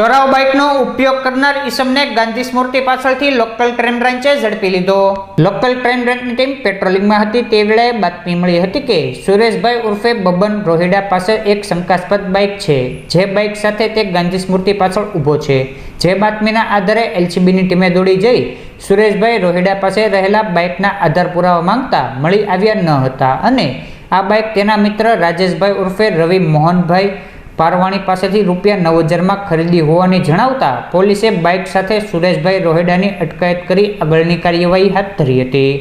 ચોરાવ બાઇકનો ઉપયોગ કરનાર ઈસમને ગાંધી સ્મૃતિ પાછળથી લોકલ ક્રાઇમ બ્રાન્ચે ઝડપી લીધો। લોકલ ક્રાઇમ બ્રાન્ચની ટીમ પેટ્રોલિંગમાં હતી તે વેળાએ બાતમી મળી હતી કે સુરેશભાઈ ઉર્ફે બબન રોહિડા પાસે એક શંકાસ્પદ બાઇક છે, જે બાઇક સાથે તે ગાંધી સ્મૃતિ પાછળ ઊભો છે। જે બાતમીના આધારે એલસીબીની ટીમે દોડી જઈ સુરેશભાઈ રોહિડા પાસે રહેલા બાઇકના આધાર પુરાવા માંગતા મળી આવ્યા ન હતા અને આ બાઇક તેના મિત્ર રાજેશભાઈ ઉર્ફે રવિ મોહનભાઈ પારવાણી પાસેથી ₹9,000માં ખરીદી હોવાની જણાવતા પોલીસે બાઇક સાથે સુરેશભાઈ રોહિડાની અટકાયત કરી આગળની કાર્યવાહી હાથ ધરી હતી।